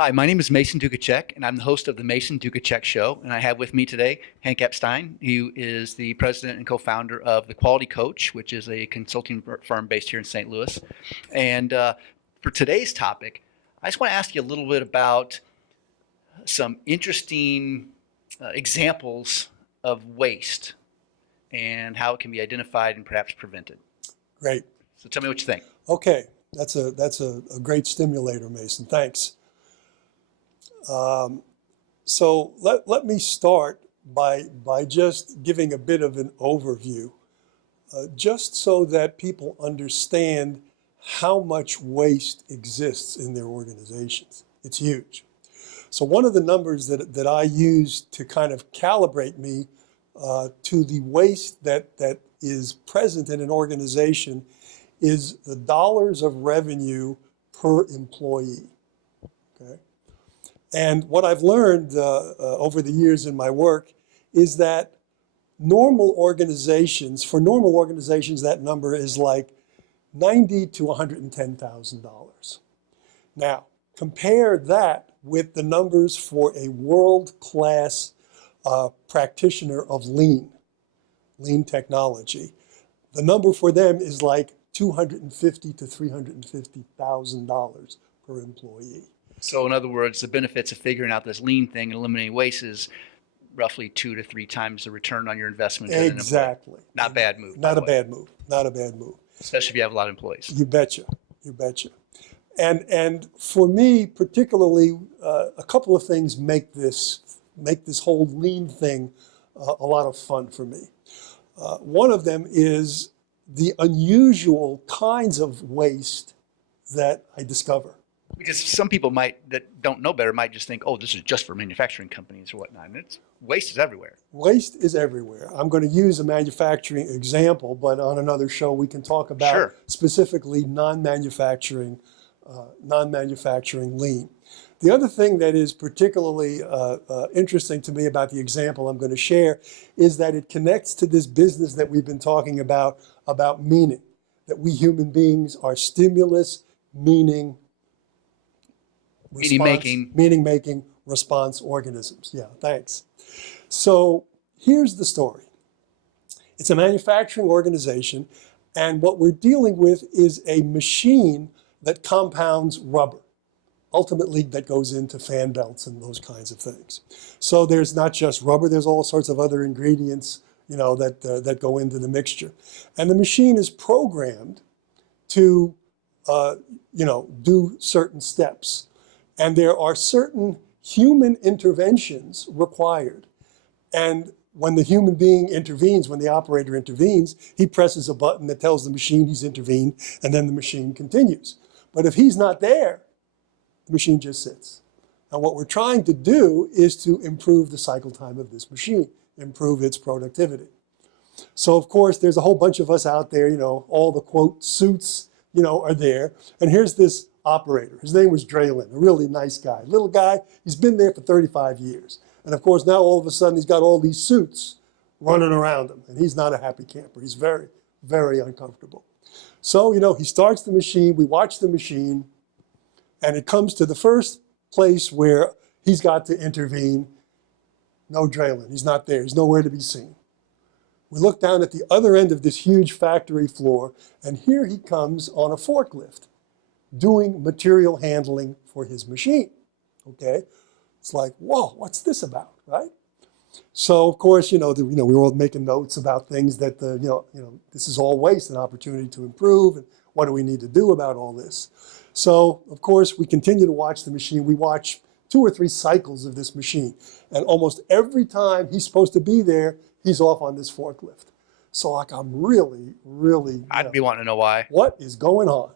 Hi, my name is Mason Dukacek, and I'm the host of the Mason Dukacek Show. And I have with me today Hank Epstein, who is the president and co-founder of The Quality Coach, which is a consulting firm based here in St. Louis. And for today's topic, I just want to ask you a little bit about some interesting examples of waste and how it can be identified and perhaps prevented. Great. So tell me what you think. Okay, that's a great stimulator, Mason. Thanks. So let me start by just giving a bit of an overview, just so that people understand how much waste exists in their organizations. It's huge. So one of the numbers that I use to kind of calibrate me to the waste that is present in an organization is the dollars of revenue per employee. Okay? And what I've learned over the years in my work is that for normal organizations, that number is like $90,000 to $110,000. Now, compare that with the numbers for a world-class practitioner of lean technology. The number for them is like $250,000 to $350,000 per employee. So in other words, the benefits of figuring out this lean thing and eliminating waste is roughly 2 to 3 times the return on your investment. Exactly. Not a bad move. Not a bad move. Not a bad move. Especially if you have a lot of employees. You betcha. You betcha. And for me, particularly, a couple of things make this whole lean thing a lot of fun for me. One of them is the unusual kinds of waste that I discover. Because some people that don't know better might just think, oh, this is just for manufacturing companies or whatnot. And waste is everywhere. Waste is everywhere. I'm going to use a manufacturing example, but on another show we can talk about specifically non-manufacturing lean. The other thing that is particularly interesting to me about the example I'm going to share is that it connects to this business that we've been talking about meaning, that we human beings are stimulus, meaning making response organisms. Yeah, thanks. So here's the story. It's a manufacturing organization, and what we're dealing with is a machine that compounds rubber. Ultimately, that goes into fan belts and those kinds of things. So there's not just rubber, there's all sorts of other ingredients, that go into the mixture. And the machine is programmed to, do certain steps. And there are certain human interventions required. And when the human being intervenes, when the operator intervenes, he presses a button that tells the machine he's intervened, and then the machine continues. But if he's not there, the machine just sits. And what we're trying to do is to improve the cycle time of this machine, improve its productivity. So of course, there's a whole bunch of us out there, all the quote suits, are there. And here's this operator. His name was Draylen, a really nice guy. Little guy, he's been there for 35 years. And of course, now all of a sudden he's got all these suits running around him. And he's not a happy camper. He's very, very uncomfortable. So, he starts the machine, we watch the machine, and it comes to the first place where he's got to intervene. No Draylen, he's not there, he's nowhere to be seen. We look down at the other end of this huge factory floor, and here he comes on a forklift, doing material handling for his machine, okay? It's like, whoa, what's this about, right? So of course, we were all making notes about things that, this is all waste, an opportunity to improve, and what do we need to do about all this? So of course, we continue to watch the machine. We watch 2 or 3 cycles of this machine, and almost every time he's supposed to be there, he's off on this forklift. So like, I'm really, really, I'd be wanting to know why. What is going on,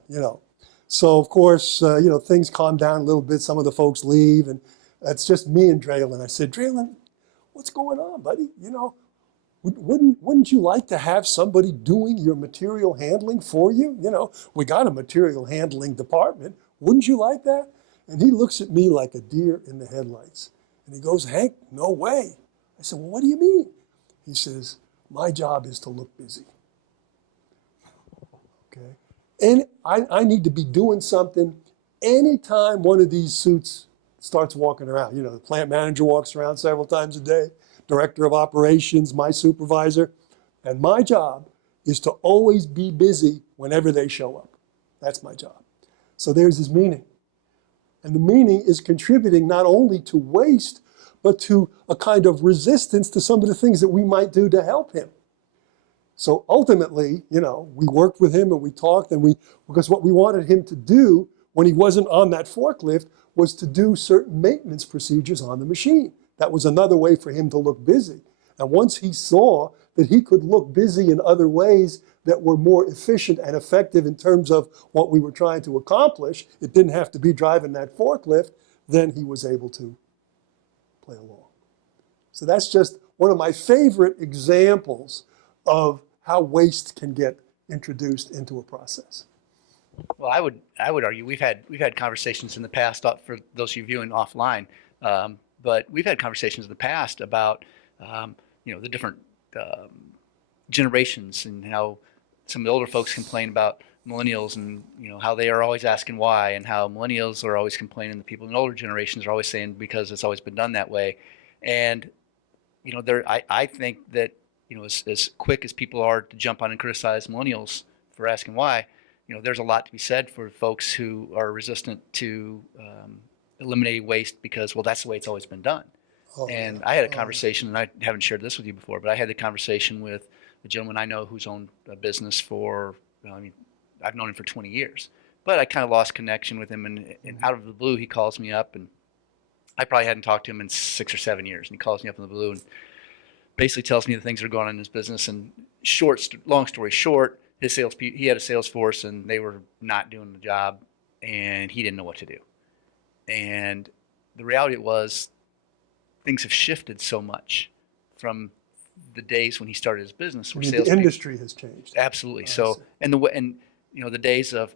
So of course, things calm down a little bit. Some of the folks leave, and it's just me and Draylen. I said, Draylen, what's going on, buddy? Wouldn't you like to have somebody doing your material handling for you? We got a material handling department. Wouldn't you like that? And he looks at me like a deer in the headlights. And he goes, Hank, no way. I said, well, what do you mean? He says, my job is to look busy. Okay. And I need to be doing something anytime one of these suits starts walking around. You know, the plant manager walks around several times a day, director of operations, my supervisor. And my job is to always be busy whenever they show up. That's my job. So there's his meaning. And the meaning is contributing not only to waste, but to a kind of resistance to some of the things that we might do to help him. So ultimately, you know, we worked with him and we talked, and because what we wanted him to do when he wasn't on that forklift was to do certain maintenance procedures on the machine. That was another way for him to look busy. And once he saw that he could look busy in other ways that were more efficient and effective in terms of what we were trying to accomplish, it didn't have to be driving that forklift, then he was able to play along. So that's just one of my favorite examples of how waste can get introduced into a process. Well, I would argue we've had conversations in the past, for those of you viewing offline, but we've had conversations in the past about you know, the different generations and how some of the older folks complain about millennials, and you know how they are always asking why, and how millennials are always complaining. The people in the older generations are always saying because it's always been done that way. And you know, I think that, you know, as quick as people are to jump on and criticize millennials for asking why, you know, there's a lot to be said for folks who are resistant to eliminating waste because, well, that's the way it's always been done. Oh, And yeah. I had a conversation, and I haven't shared this with you before, but I had the conversation with a gentleman I know who's owned a business for, well, I mean, I've known him for 20 years, but I kind of lost connection with him, and out of the blue, he calls me up, and I probably hadn't talked to him in 6 or 7 years, and he calls me up in the blue and basically tells me the things that are going on in his business. And long story short, he had a sales force, and they were not doing the job, and he didn't know what to do. And the reality was, things have shifted so much from the days when he started his business, where The industry has changed. Absolutely. I So, see. and you know, the days of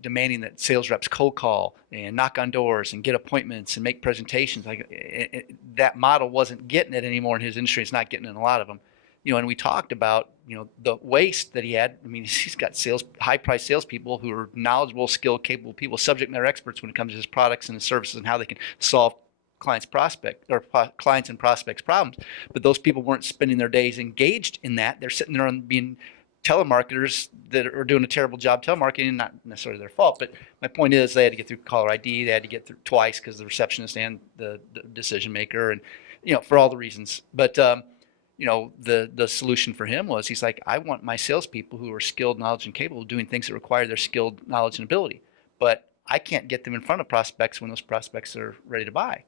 demanding that sales reps cold call and knock on doors and get appointments and make presentations, like that model wasn't getting it anymore in his industry. It's not getting it in a lot of them. You know, and we talked about, you know, the waste that he had. I mean, he's got high-priced salespeople who are knowledgeable, skilled, capable people, subject matter experts when it comes to his products and his services and how they can solve clients and prospects problems. But those people weren't spending their days engaged in that. They're sitting there and being telemarketers that are doing a terrible job telemarketing, not necessarily their fault. But my point is, they had to get through caller ID. They had to get through twice because the receptionist and the decision maker, and you know, for all the reasons. But you know, the solution for him was, he's like, I want my salespeople who are skilled, knowledge, and capable of doing things that require their skilled knowledge and ability. But I can't get them in front of prospects when those prospects are ready to buy.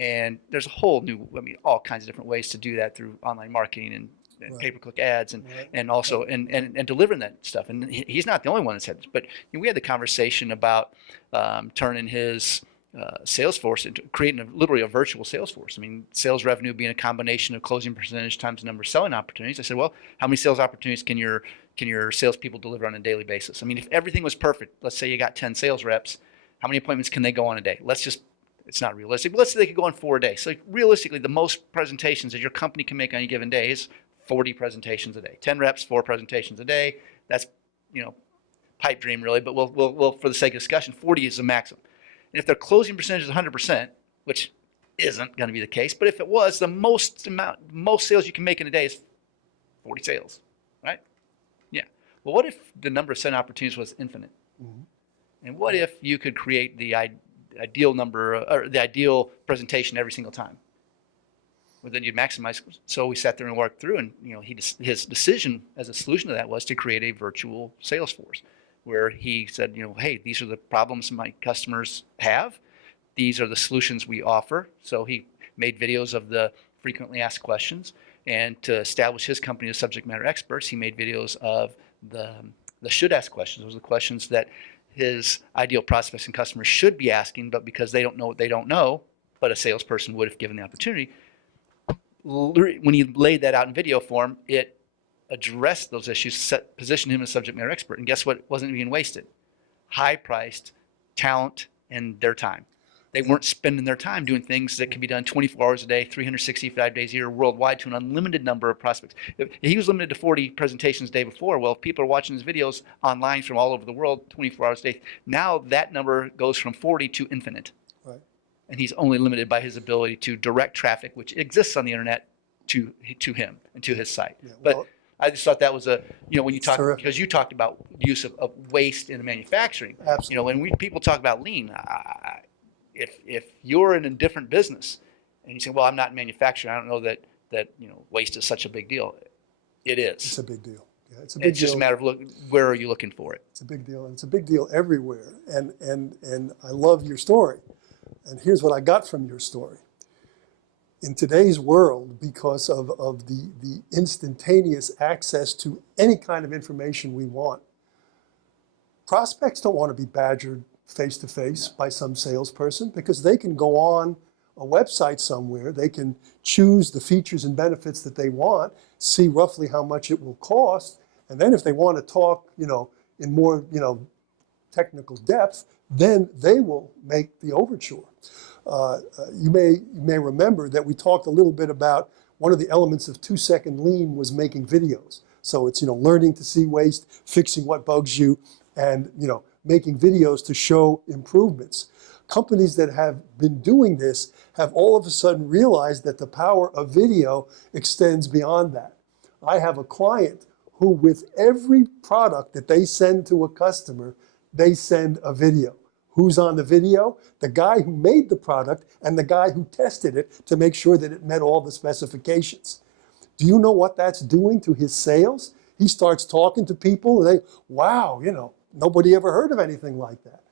And there's a whole new, I mean, all kinds of different ways to do that through online marketing and Right. pay-per-click ads, and Right. and also and delivering that stuff. And he's not the only one that's had this. But you know, we had the conversation about turning his sales force into creating literally a virtual sales force. I mean, sales revenue being a combination of closing percentage times the number of selling opportunities. I said, well, how many sales opportunities can your salespeople deliver on a daily basis? I mean, if everything was perfect, let's say you got 10 sales reps, how many appointments can they go on a day? It's not realistic, but let's say they could go on 4 a day. So realistically, the most presentations that your company can make on a given day is 40 presentations a day. 10 reps, 4 presentations a day. That's, you know, pipe dream really, but we'll for the sake of discussion, 40 is the maximum. And if their closing percentage is 100%, which isn't going to be the case, but if it was, the most sales you can make in a day is 40 sales, right? Yeah. Well, what if the number of selling opportunities was infinite? Mhm. And what if you could create the ideal number or the ideal presentation every single time? Well, then you'd maximize. So we sat there and worked through, and you know, his decision as a solution to that was to create a virtual sales force, where he said, you know, hey, these are the problems my customers have. These are the solutions we offer. So he made videos of the frequently asked questions, and to establish his company as subject matter experts, he made videos of the should ask questions. Those are the questions that his ideal prospects and customers should be asking, but because they don't know what they don't know, but a salesperson would if given the opportunity. When he laid that out in video form, it addressed those issues, positioned him as a subject matter expert. And guess what wasn't being wasted? High-priced talent and their time. They weren't spending their time doing things that could be done 24 hours a day, 365 days a year, worldwide, to an unlimited number of prospects. If he was limited to 40 presentations the day before. Well, if people are watching his videos online from all over the world, 24 hours a day, now that number goes from 40 to infinite. Right. and he's only limited by his ability to direct traffic, which exists on the internet, to him and to his site. Yeah, But well, I just thought that was when you It's talk, terrific. because you talked about use of waste in manufacturing. Absolutely. When people talk about lean, if you're in a different business and you say, well, I'm not in manufacturing, I don't know that waste is such a big deal. It it's is. a big deal. Yeah, it's a big It's just a deal. matter of where are you looking for it? It's a big deal, and it's a big deal everywhere. And I love your story. And here's what I got from your story. In today's world, because of the instantaneous access to any kind of information we want, prospects don't want to be badgered face-to-face by some salesperson, because they can go on a website somewhere, they can choose the features and benefits that they want, see roughly how much it will cost, and then if they want to talk, in more, technical depth, then they will make the overture. You may remember that we talked a little bit about one of the elements of 2-second lean was making videos. So it's learning to see waste, fixing what bugs you, and making videos to show improvements. Companies that have been doing this have all of a sudden realized that the power of video extends beyond that. I have a client who, with every product that they send to a customer, they send a video. Who's on the video? The guy who made the product and the guy who tested it to make sure that it met all the specifications. Do you know what that's doing to his sales? He starts talking to people and they, wow, nobody ever heard of anything like that.